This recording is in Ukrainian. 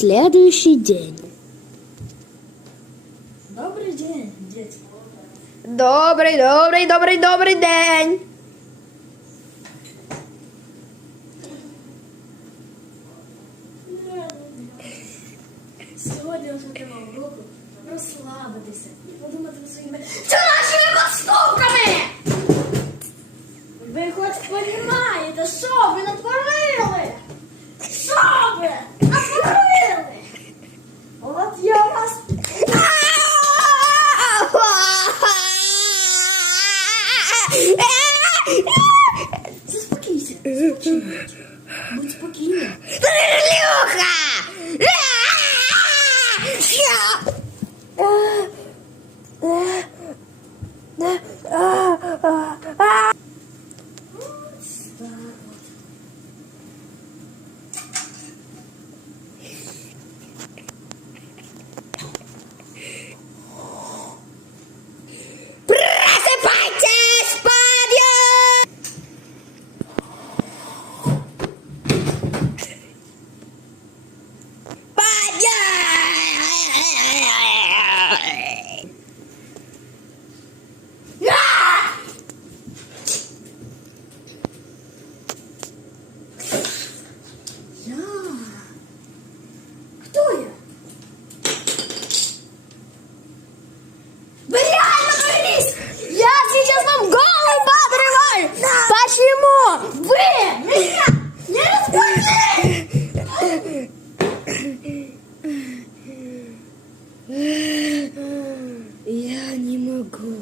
следующий день. Добрый день, дети. Добрий день. Сьогодні ми отримав уроку розслабитися і подумати над своїми вчорашніми поступками. Ви хоч розумієте, що ви натворили? Що ви натворили? От я вас... Заспокійся, будь спокійним. Люха! Просыпайтесь, подъем! Подъем! Кто я? Вы реально повелись! Я сейчас вам голову отрываю! Почему вы меня не разбудили? Я не могу.